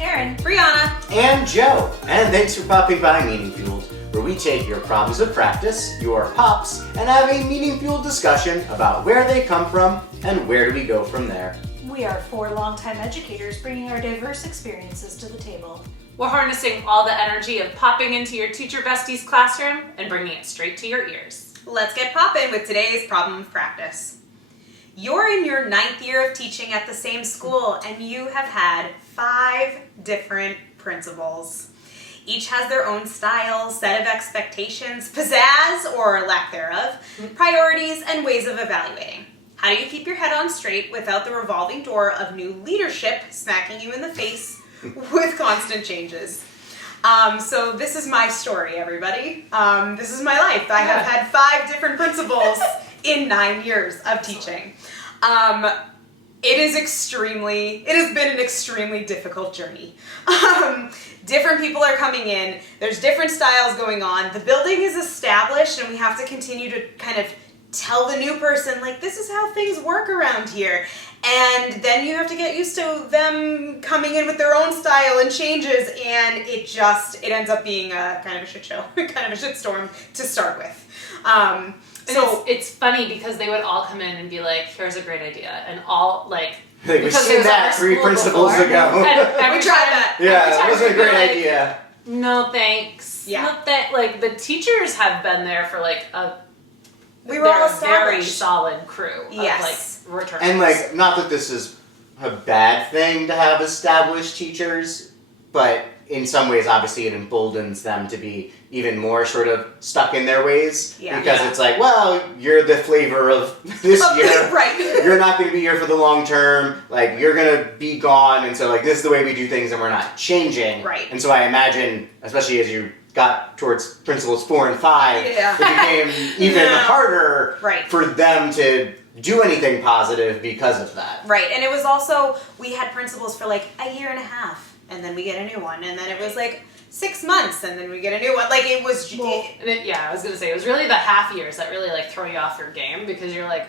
Erin, Brianna, and Joe. And thanks for popping by Meaning Fueled, where we take your problems of practice, your pops, and have a meaning-fueled discussion about where they come from and where do we go from there. we are four longtime educators bringing our diverse experiences to the table. we're harnessing all the energy of popping into your teacher bestie's classroom and bringing it straight to your ears. Let's get poppin' with today's problem of practice. You're in your 9th year of teaching at the same school and you have had 5 different principals. Each has their own style, set of expectations, pizzazz or lack thereof, priorities, and ways of evaluating. How do you keep your head on straight without the revolving door of new leadership smacking you in the face with constant changes? So this is my story, everybody. This is my life. I have had 5 different principals in 9 years of teaching. It has been an extremely difficult journey. Different people are coming in, there's different styles going on, the building is established and we have to continue to kind of tell the new person, like, this is how things work around here. And then you have to get used to them coming in with their own style and changes, and it ends up being a kind of a shit show, kind of a shitstorm to start with. So it's funny because they would all come in and be like, here's a great idea. And all like We've seen that 3 principals ago. We tried that. Yeah, it wasn't a great idea. No thanks. Yeah. Like the teachers have been there for like We were all established. Very solid crew of Yes. like returners. And like, not that this is a bad thing to have established teachers, but in some ways, obviously, it emboldens them to be even more sort of stuck in their ways. Yeah. Because it's like, well, you're the flavor of this year. Right. You're not going to be here for the long term. Like, you're going to be gone. And so, like, this is the way we do things and we're not changing. Right. And so I imagine, especially as you got towards principles 4 and 5, it became even harder for them to do anything positive because of that. Right, and it was also, we had principals for like a year and a half, and then we get a new one, and then it was like 6 months, and then we get a new one. Like, it was... I was going to say, it was really the half years that really like throw you off your game, because you're like,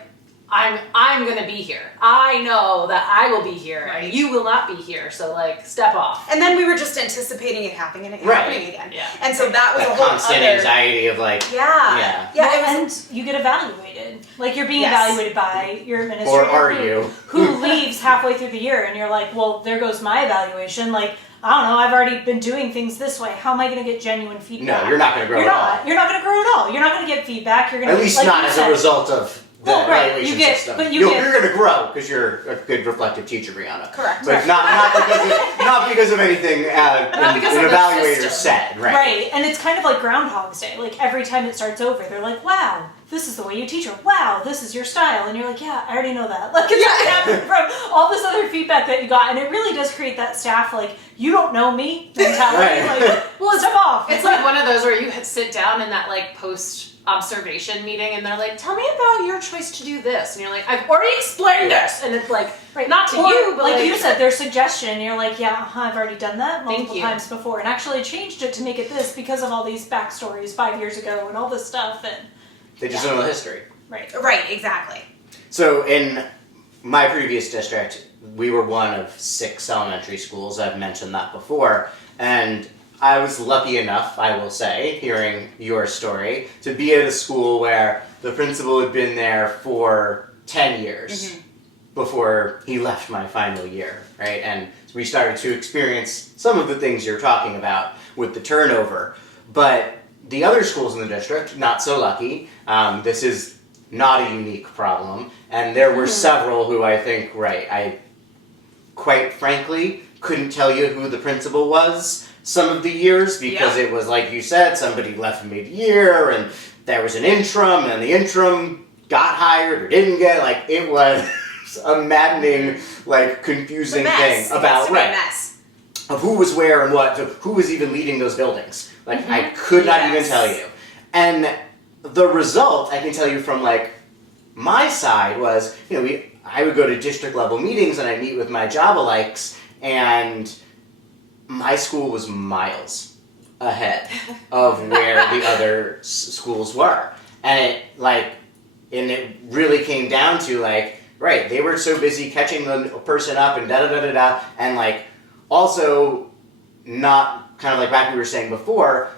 I'm going to be here. I know that I will be here, and you will not be here, so like, step off. And then we were just anticipating it happening again. Yeah. And so that was That a whole constant other... anxiety of like... Yeah, And you get evaluated. Like, you're being evaluated by your administrator. Or are you? Who leaves halfway through the year, and you're like, well, there goes my evaluation. Like, I don't know, I've already been doing things this way. How am I going to get genuine feedback? No, you're not going to grow at all. You're not going to grow at all. You're not going to get feedback. You're going to... At least not as a result of the evaluation system. But you're going to grow because you're a good reflective teacher, Brianna. Correct. But not because of anything an evaluator said. Right, and it's kind of like Groundhog's Day. Like, every time it starts over, they're like, wow, this is the way you teach, or wow, this is your style. And you're like, yeah, I already know that. Like, it's happened from all this other feedback that you got. And it really does create that staff, like, you don't know me mentality. Like, well, step off. It's like one of those where you sit down in that like post-observation meeting and they're like, tell me about your choice to do this. And you're like, I've already explained this. And it's like, not to you, but like you said, their suggestion, and you're like, yeah, I've already done that multiple Thank you. times before. And actually I changed it to make it this because of all these backstories 5 years ago and all this stuff. And They just don't know the history. Right, exactly. So in my previous district, we were one of 6 elementary schools. I've mentioned that before. And I was lucky enough, I will say, hearing your story, to be at a school where the principal had been there for 10 years before he left my final year, right? And we started to experience some of the things you're talking about with the turnover. But the other schools in the district, not so lucky. This is not a unique problem. And there were several who I think, I quite frankly couldn't tell you who the principal was some of the years because it was, like you said, somebody left mid-year and there was an interim and the interim got hired or didn't get, like, it was a maddening, like, confusing thing about, of who was where and what, who was even leading those buildings. Like, I could not even tell you. And the result, I can tell you from, like, my side was, I would go to district level meetings and I'd meet with my Java-likes, and my school was miles ahead of where the other schools were. And it really came down to, like, they were so busy catching the person up and da-da-da-da-da, and, like, also not, kind of like back we were saying before,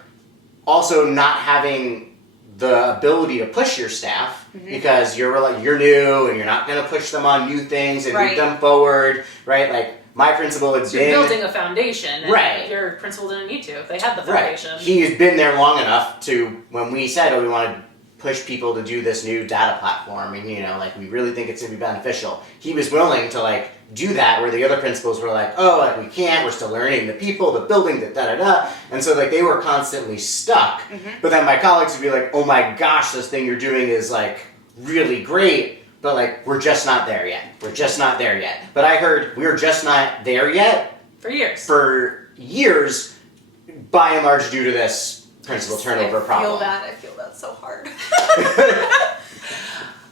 also not having the ability to push your staff because you're new and you're not going to push them on new things and move them forward, right? Like my principal had been building a foundation, and right. Your principal didn't need to. They had the foundation. Right. He's been there long enough to when we said, "Oh, we want to push people to do this new data platform," and like we really think it's going to be beneficial. He was willing to like do that, where the other principals were like, "Oh, like we can't. We're still learning the people, the building, the da da da," and so like they were constantly stuck. But then my colleagues would be like, "Oh my gosh, this thing you're doing is like really great." But like, we're just not there yet. We're just not there yet. But I heard we're just not there yet. For years. For years, by and large, due to this principal turnover problem. I feel that so hard.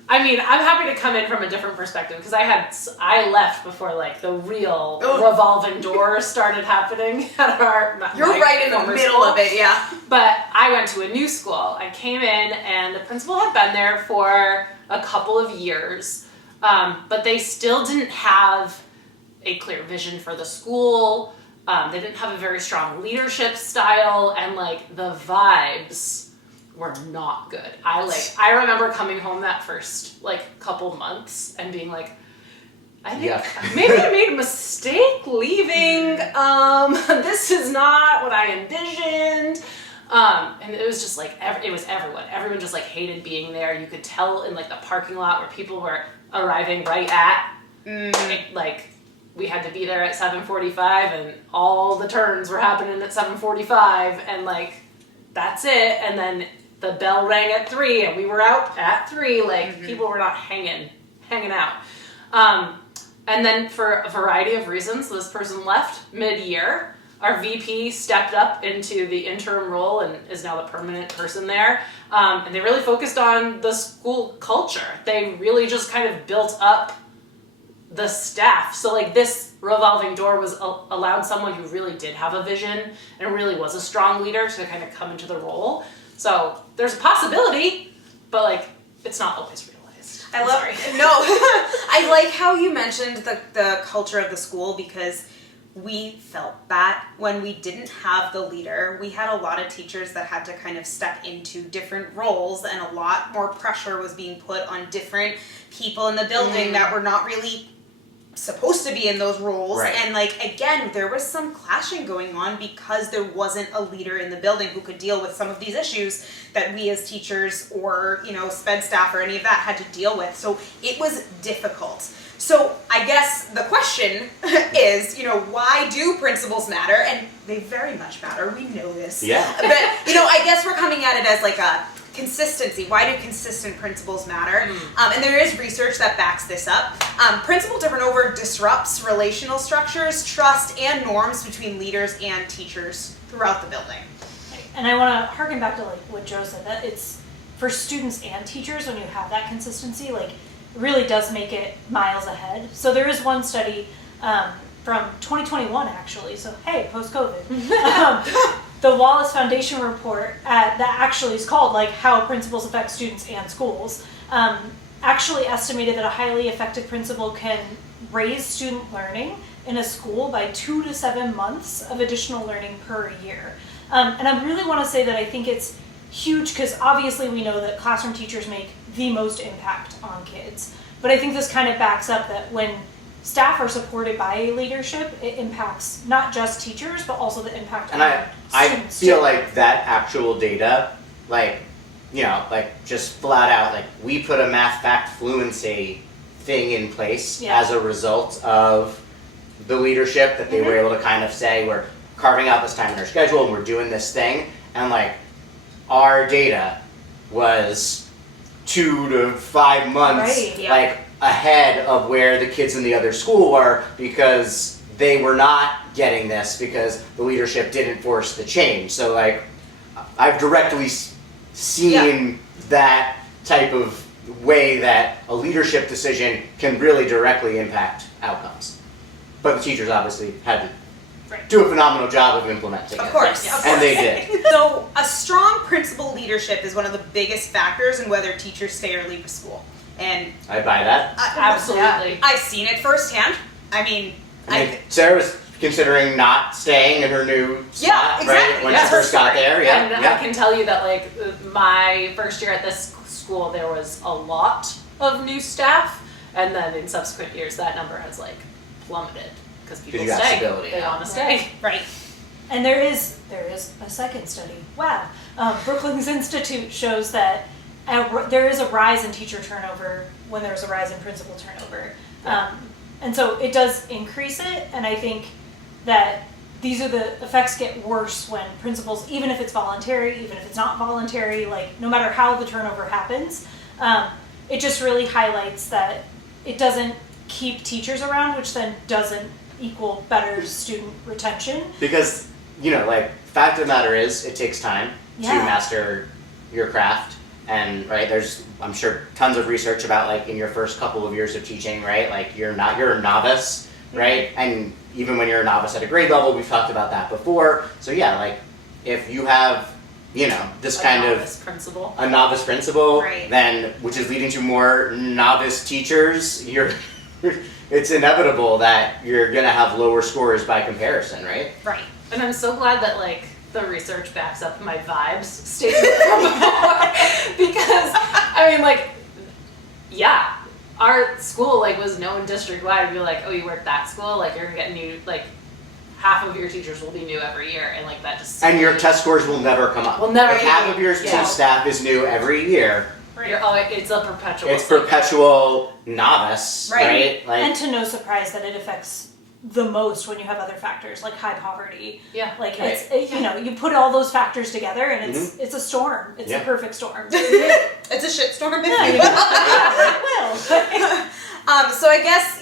I mean, I'm happy to come in from a different perspective because I left before like the real revolving door started happening at You're right in the middle of it, yeah. But I went to a new school. I came in and the principal had been there for a couple of years, but they still didn't have a clear vision for the school. They didn't have a very strong leadership style, and like the vibes were not good. I remember coming home that first like couple months and being like, I think maybe I made a mistake leaving. This is not what I envisioned. And it was just like, it was everyone. Everyone just like hated being there. You could tell in like the parking lot where people were arriving right at, like we had to be there at 7:45 and all the turns were happening at 7:45 and like, that's it. And then the bell rang at 3 and we were out at 3. Like people were not hanging out. And then for a variety of reasons, this person left mid-year. Our VP stepped up into the interim role and is now the permanent person there. And they really focused on the school culture. They really just kind of built up the staff. So like this revolving door was allowed someone who really did have a vision and really was a strong leader to kind of come into the role. So there's a possibility, but like it's not always realized. I like how you mentioned the culture of the school because we felt that when we didn't have the leader, we had a lot of teachers that had to kind of step into different roles and a lot more pressure was being put on different people in the building that were not really supposed to be in those roles. Right. And like, again, there was some clashing going on because there wasn't a leader in the building who could deal with some of these issues that we as teachers or, sped staff or any of that had to deal with. So it was difficult. So I guess the question is, why do principals matter? And they very much matter. We know this. Yeah. But, I guess we're coming at it as like a consistency. Why do consistent principals matter? And there is research that backs this up. Principal turnover disrupts relational structures, trust, and norms between leaders and teachers throughout the building. And I want to harken back to like what Joe said, that it's for students and teachers when you have that consistency, like really does make it miles ahead. So there is one study from 2021 actually, so hey, post-COVID. The Wallace Foundation report that actually is called like How Principals Affect Students and Schools actually estimated that a highly effective principal can raise student learning in a school by 2 to 7 months of additional learning per year. And I really want to say that I think it's huge because obviously we know that classroom teachers make the most impact on kids. But I think this kind of backs up that when staff are supported by leadership, it impacts not just teachers, but also the impact on students. I feel like that actual data, just flat out, we put a math fact fluency thing in place as a result of the leadership that they were able to kind of say, we're carving out this time in our schedule and we're doing this thing. And our data was 2 to 5 months ahead of where the kids in the other school were because they were not getting this because the leadership didn't force the change. So I've directly seen that type of way that a leadership decision can really directly impact outcomes. But the teachers obviously had to do a phenomenal job of implementing it. Of course. And they did. So a strong principal leadership is one of the biggest factors in whether teachers stay or leave a school. And I buy that. Absolutely. I've seen it firsthand. I mean, Sarah was considering not staying in her new spot, exactly. right? When she first got there, yeah. And I can tell you that, like, my first year at this school, there was a lot of new staff, and then in subsequent years, that number has, like, plummeted because people you got stay. stability They now. want to stay. Right. And there is a second study. Wow. Brookings Institute shows that there is a rise in teacher turnover when there's a rise in principal turnover. And so it does increase it, and I think that these are the effects get worse when principals, even if it's voluntary, even if it's not voluntary, like no matter how the turnover happens, it just really highlights that it doesn't keep teachers around, which then doesn't equal better student retention. Because, like, fact of the matter is, it takes time to Yeah. master your craft. And, right, there's, I'm sure, tons of research about, like, in your first couple of years of teaching, right? Like, you're a novice, right? And even when you're a novice at a grade level, we've talked about that before. So, yeah, like, if you have, this kind of principal. a novice principal, Right. then, which is leading to more novice teachers, it's inevitable that you're going to have lower scores by comparison, right? Right. And I'm so glad that, like, the research backs up my vibes statement from before. Because, I mean, like, yeah, our school, like, was known district-wide to be like, oh, you work that school? Like, you're going to get new, like, half of your teachers will be new every year. And, like, that just... And your test scores will never come up. Will never If be- half of your yeah. staff is new every year, it's a perpetual it's cycle. perpetual novice, Right. right? And to no surprise that it affects the most when you have other factors like high poverty. Yeah. Like Right. you put all those factors together and it's a storm. It's Yeah. a perfect storm. It's a shitstorm, if Yeah, you you will. it will. So I guess,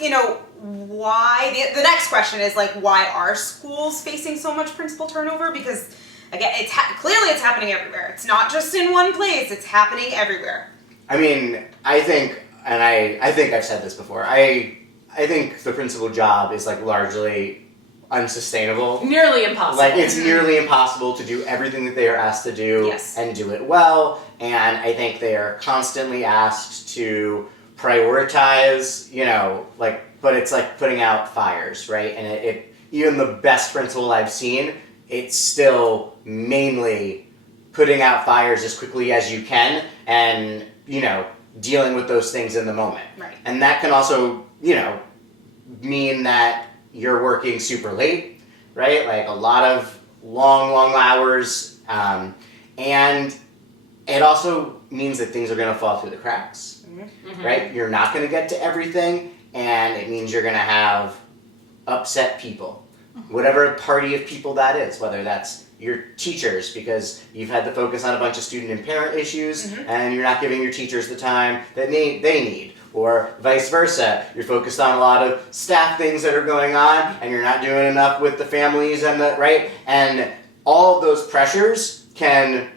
why, the next question is, like, why are schools facing so much principal turnover? Because, again, clearly it's happening everywhere. It's not just in one place, it's happening everywhere. I mean, I think, and I think I've said this before, I think the principal job is, like, largely unsustainable. Nearly impossible. Like, it's nearly impossible to do everything that they are asked to do Yes. and do it well, and I think they are constantly asked to prioritize, but it's like putting out fires, right? And it even the best principal I've seen, it's still mainly putting out fires as quickly as you can and, dealing with those things in the moment. Right. And that can also, mean that you're working super late, right? Like a lot of long hours. And it also means that things are going to fall through the cracks, right? You're not going to get to everything, and it means you're going to have upset people. Whatever party of people that is, whether that's your teachers because you've had to focus on a bunch of student and parent issues and you're not giving your teachers the time that they need. Or vice versa, you're focused on a lot of staff things that are going on and you're not doing enough with the families and right? And all of those pressures can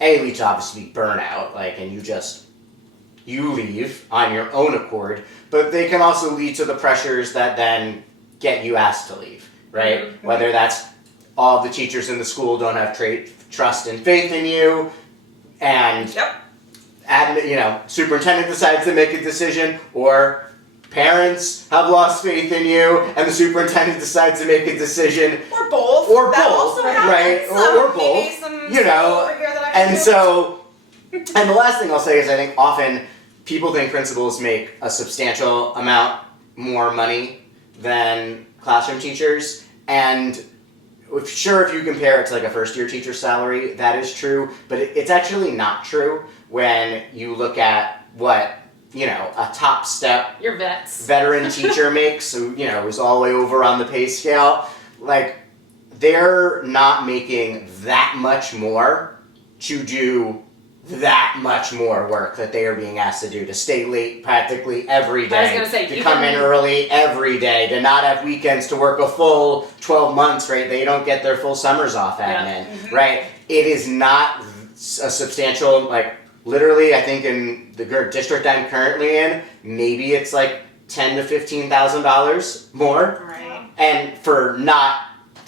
lead to obviously burnout, and you leave on your own accord, but they can also lead to the pressures that then get you asked to leave, right? Whether that's all the teachers in the school don't have trust and faith in you, and superintendent decides to make a decision, or parents have lost faith in you, and the superintendent decides to make a decision, Or both. That also happens. right? Or Maybe both, some over here that I and should so, and the last thing I'll say is I think often people think principals make a substantial amount more money than classroom teachers, and if you compare it to like a first year teacher's salary, that is true, but it's actually not true when you look at what, a top step Your vets. veteran teacher makes, who's all the way over on the pay scale. Like, they're not making that much more to do that much more work that they are being asked to do, to stay late practically every day, I was gonna say, to come in early every day, to not have weekends, to work a full 12 months, right? They don't get their full summers off admin, right? It is not a substantial, literally, I think in the district I'm currently in, maybe it's like $10,000 to $15,000 more, Right. and for not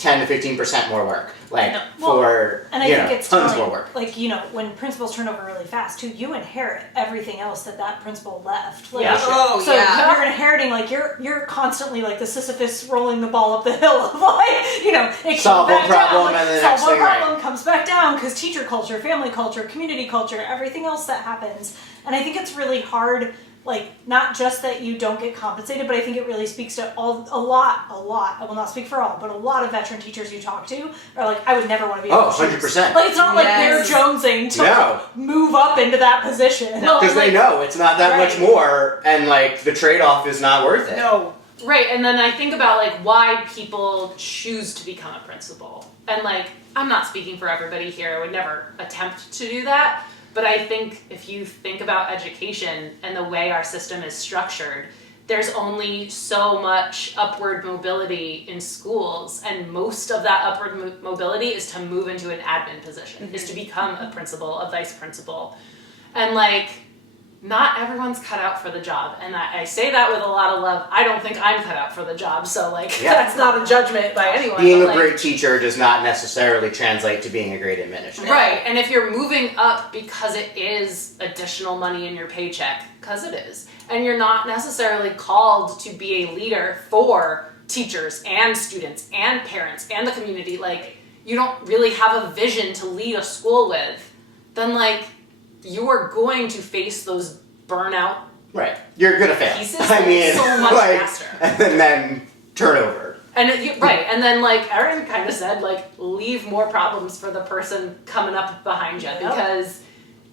10 to 15% more work, like No. Well, for And I think it's tons telling, more work. like, when principals turn over really fast too, you inherit everything else that principal left. Like, Yeah. Oh, so yeah. you're inheriting, like, you're constantly like the Sisyphus rolling the ball up the hill of like, it Solve came one back problem down, and the solve next one thing, right. problem, comes back down because teacher culture, family culture, community culture, everything else that happens. And I think it's really hard, like, not just that you don't get compensated, but I think it really speaks to a lot, I will not speak for all, but a lot of veteran teachers you talk to are like, I would never want to be in Oh, those shoes. 100%. Like, it's not like they're Yes. jonesing to No. like, move up into that position. No. Because they know it's not that much Right. more, and like the trade-off is not worth it. No. Right, and then I think about like why people choose to become a principal. And like, I'm not speaking for everybody here, I would never attempt to do that. But I think if you think about education and the way our system is structured, there's only so much upward mobility in schools, and most of that upward mobility is to move into an admin position, is to become a principal, a vice principal. And like, not everyone's cut out for the job, and I say that with a lot of love. I don't think I'm cut out for the job, so like, Yeah. that's not a judgment by anyone. Being but, a like, great teacher does not necessarily translate to being a great administrator. right, and if you're moving up because it is additional money in your paycheck, because it is, and you're not necessarily called to be a leader for teachers and students and parents and the community, like, you don't really have a vision to lead a school with, then like, you are going to face those burnout Right. You're gonna fail. pieces I mean, so much like, faster. and then turnover. And right, and then like Erin kind of said, like, leave more problems for the person coming up behind you, Yep. because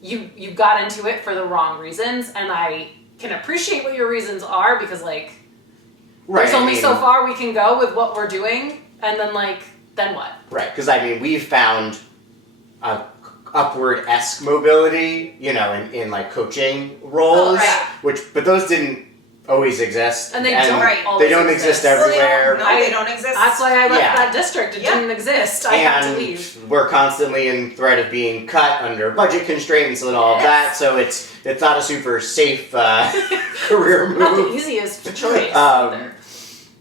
you got into it for the wrong reasons, and I can appreciate what your reasons are, because like, Right. there's I only mean, so far we can go with what we're doing, and then like, then what? Right, because I mean, we've found upward-esque mobility, in like coaching roles, right. but those didn't always exist, And they don't Right. always They don't exist Well, everywhere. they don't exist. That's why I left Yeah. that district. It Yeah. didn't exist. I had to And leave. we're constantly in threat of being cut under budget constraints and all of that, so it's not a super safe career Not the move. easiest choice Um, either.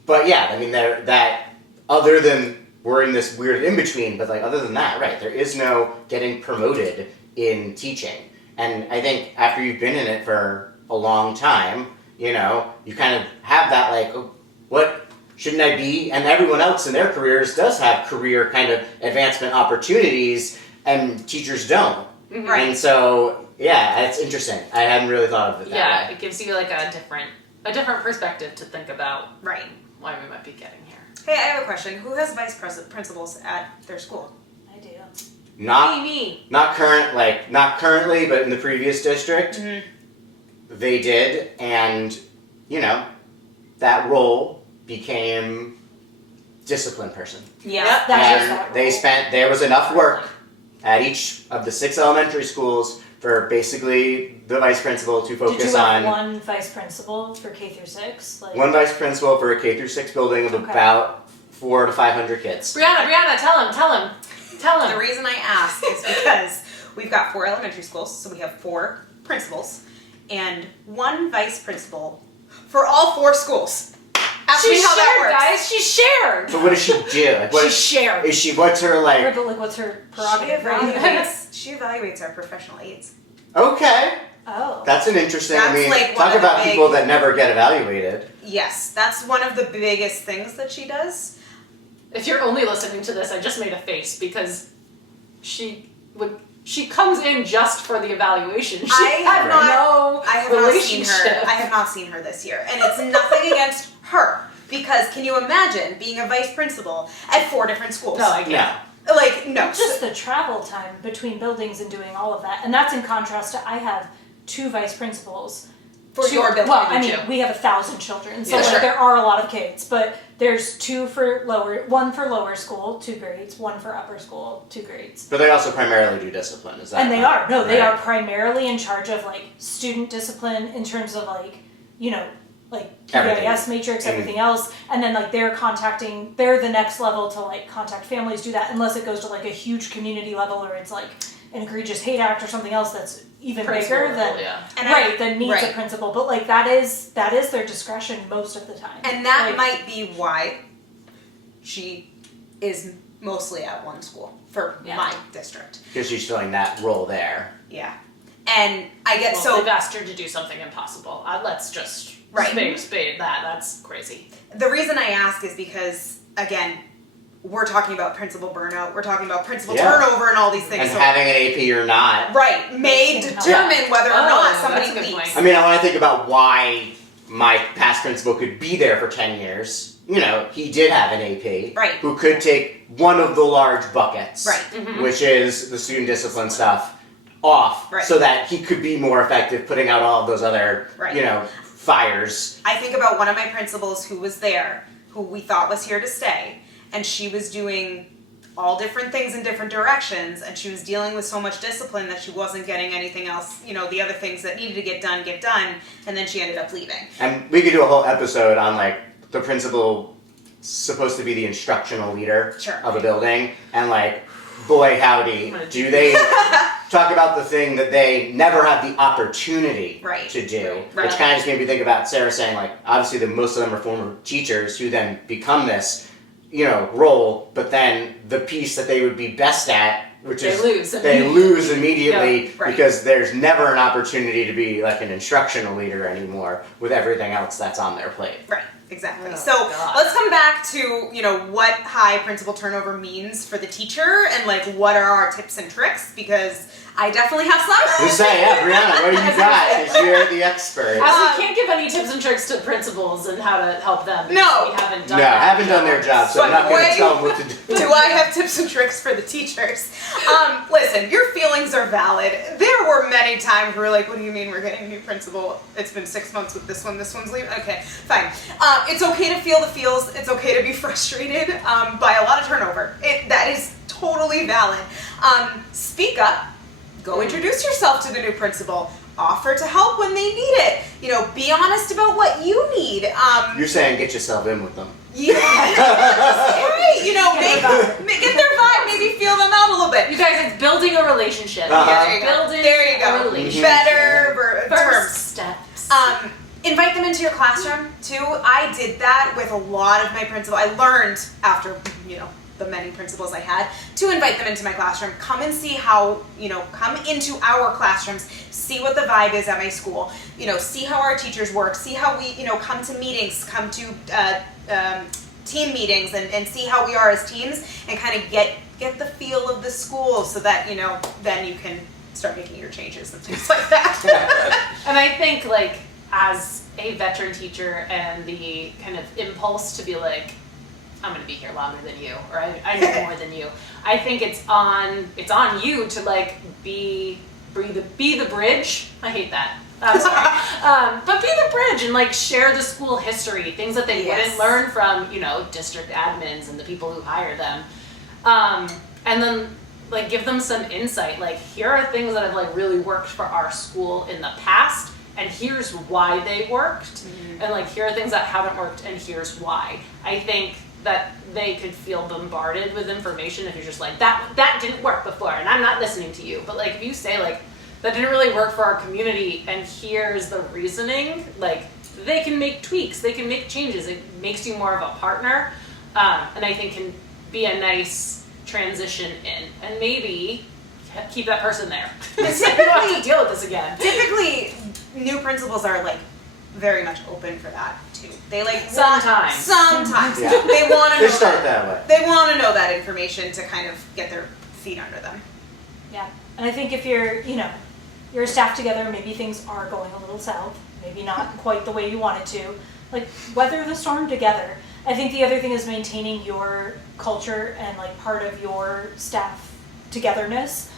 But yeah, I mean, that other than we're in this weird in between, but like other than that, right? There is no getting promoted in teaching, and I think after you've been in it for a long time, you kind of have that like, oh, what shouldn't I be? And everyone else in their careers does have career kind of advancement opportunities, and teachers don't. Right. And so yeah, it's interesting. I hadn't really thought of it that Yeah, way. it gives you like a different perspective to think about Right. why we might be getting here. Hey, I have a question. Who has vice principals at their school? I do. Me. Not currently, but in the previous district, they did, and that role became discipline person. Yeah. Yep. That is And that they role. there was enough work at each of the 6 elementary schools for basically the vice principal to Did focus you have on one vice principal for K through 6? Like, one vice principal for a K through 6 building of Okay. about 400 to 500 kids. Brianna, tell him. The reason I ask is because we've got 4 elementary schools, so we have 4 principals and 1 vice principal for all 4 schools. Ask me She's how that shared, works. guys. She's shared. But what does she do? Like, what She's shared. is she? What's her Right, like? but like, what's her She prerogative? Right? evaluates our professional aides. Okay, Oh. that's an interesting. I That's mean, like one talk of the about big- people that never get evaluated. Yes, that's one of the biggest things that she does. If you're only listening to this, I just made a face because she comes in just for the evaluation. She I have had not- no I have not seen relationship. her. I have not seen her this year, and it's nothing against her. Because can you imagine being a vice principal at 4 different schools? No, I can't. No. Like, no. Just the travel time between buildings and doing all of that. And that's in contrast to I have 2 vice principals. For your building. Well, I I do mean, too. we have 1,000 children, so Yeah, like, sure. there are a lot of kids. But there's 2 for one for lower school, 2 grades, 1 for upper school, 2 grades. But they also primarily do discipline. Is that? And they not- are. No, they right? are primarily in charge of like student discipline in terms of like, like Everything. PBIS matrix, Mhm. everything else. And then like they're the next level to like contact families, do that, unless it goes to like a huge community level or it's like an egregious hate act or something else that's even Principal bigger level, than yeah. And that needs a right. principal. But like that is their discretion most of the time. And that Like, might be why she is mostly at one school for my district. Because she's filling that role there. Yeah. And I get They've asked her to do something impossible. Let's just spade that. That's crazy. The reason I ask is because, again, we're talking about principal burnout. We're talking about principal turnover and all these things. And having an AP or not. Right. May determine whether or not somebody leaves. I mean, I want to think about why my past principal could be there for 10 years. You know, he did have an AP. Right. Who could take one of the large buckets. Right. Mm-hmm. Which is the student discipline stuff off. Right. So that he could be more effective putting out all of those other, fires. I think about one of my principals who was there, who we thought was here to stay, and she was doing all different things in different directions, and she was dealing with so much discipline that she wasn't getting anything else, the other things that needed to get done, and then she ended up leaving. And we could do a whole episode on, the principal supposed to be the instructional leader of a building, and, boy howdy, do they talk about the thing that they never have the opportunity to do, which kind of just made me think about Sarah saying, obviously most of them are former teachers who then become this, role, but then the piece that they would be best at, which they lose immediately because there's never an opportunity to be an instructional leader anymore with everything else that's on their plate. Right. Exactly. Let's come back to, what high principal turnover means for the teacher and what are our tips and tricks, because I definitely have some. You say, Brianna, what do you got? Because you're the expert. We can't give any tips and tricks to principals and how to help them. No. We haven't done haven't done their job, so I'm not going to tell them what to do. Do I have tips and tricks for the teachers? Listen, your feelings are valid. There were many times where what do you mean we're getting a new principal? It's been 6 months with this one's leaving. Okay, fine. It's okay to feel the feels. It's okay to be frustrated by a lot of turnover. That is totally valid. Speak up. Go introduce yourself to the new principal. Offer to help when they need it. Be honest about what you need. You're saying get yourself in with them. Yeah. Right. Get their vibe. Maybe feel them out a little bit. You guys, it's building a relationship. There you go. A relationship. Better First steps. Invite them into your classroom too. I did that with a lot of my principals. I learned after the many principals I had to invite them into my classroom. Come and see how come into our classrooms. See what the vibe is at my school. See how our teachers work. See how we come to meetings. Come to team meetings and see how we are as teams and kind of get the feel of the school so that then you can start making your changes and things like that. And I think as a veteran teacher and the kind of impulse to be I'm going to be here longer than you, or I know more than you. I think it's on you to be the bridge. I hate that. I'm sorry. But be the bridge and share the school history, things that they wouldn't learn from district admins and the people who hire them, and then give them some insight. Here are things that have really worked for our school in the past. And here's why they worked, and here are things that haven't worked, and here's why. I think that they could feel bombarded with information if you're just that didn't work before, and I'm not listening to you. But if you say that didn't really work for our community, and here's the reasoning, they can make tweaks, they can make changes. It makes you more of a partner, and I think can be a nice transition in, and maybe keep that person there. So you don't have to deal with this again. Typically, new principals are very much open for that too. They sometimes. Yeah. They want to. They start that way. They want to know that information to kind of get their feet under them. Yeah, and I think if you're a staff together, maybe things are going a little south, maybe not quite the way you wanted to. Weather the storm together. I think the other thing is maintaining your culture and part of your staff togetherness.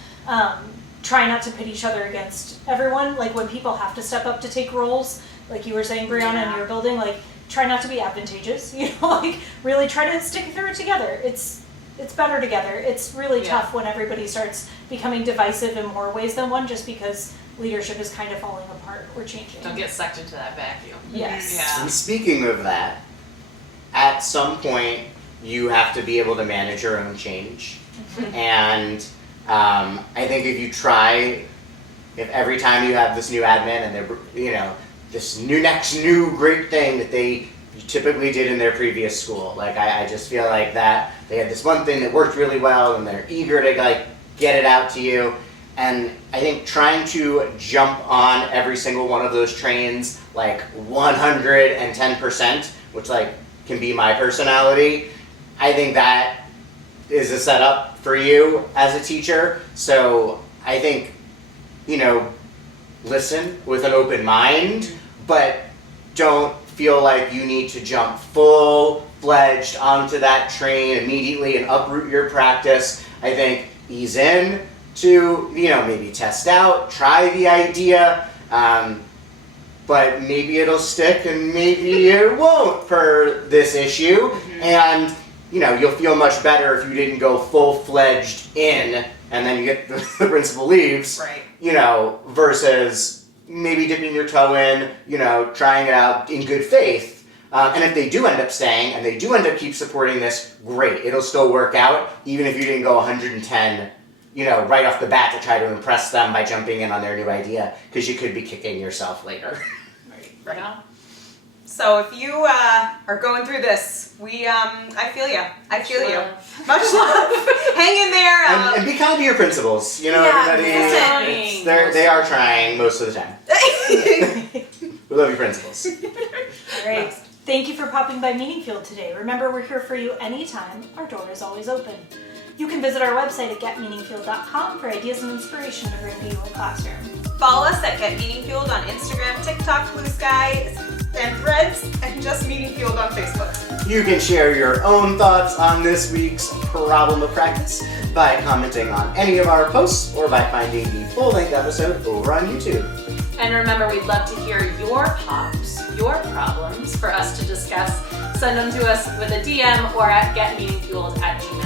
Try not to pit each other against everyone. When people have to step up to take roles, like you were saying, Brianna, in your building, try not to be advantageous. Really try to stick through it together. It's better together. It's really tough when everybody starts becoming divisive in more ways than one, just because leadership is kind of falling apart or changing. Don't get sucked into that vacuum. Yes. Yeah. And speaking of that, at some point you have to be able to manage your own change, and I think if every time you have this new admin and they're, this new great thing that they typically did in their previous school. Like I just feel like that they had this one thing that worked really well and they're eager to like get it out to you. And I think trying to jump on every single one of those trains like 110%, which like can be my personality, I think that is a setup for you as a teacher. So I think, listen with an open mind, but don't feel like you need to jump full-fledged onto that train immediately and uproot your practice. I think ease in to, maybe test out, try the idea, but maybe it'll stick and maybe it won't for this issue. And, you'll feel much better if you didn't go full-fledged in and then you get the principal leaves, Right. Versus maybe dipping your toe in, trying it out in good faith. And if they do end up staying and they do end up keep supporting this, great. It'll still work out, even if you didn't go 110, right off the bat to try to impress them by jumping in on their new idea, because you could be kicking yourself later. Right. So if you are going through this, I feel you. Much love. Hang in there. And be kind to your principals. Everybody, they are trying most of the time. We love your principals. Great. Thank you for popping by Meaningfield today. Remember, we're here for you anytime. Our door is always open. You can visit our website at getmeaningfield.com for ideas and inspiration to bring to your classroom. Follow us at Get Meaningfield on Instagram, TikTok, Blue Sky, and Threads, and just Meaningfield on Facebook. You can share your own thoughts on this week's problem of practice by commenting on any of our posts or by finding the full-length episode over on YouTube. And remember, we'd love to hear your pops, your problems for us to discuss. Send them to us with a DM or at getmeaningfueled@gmail.com.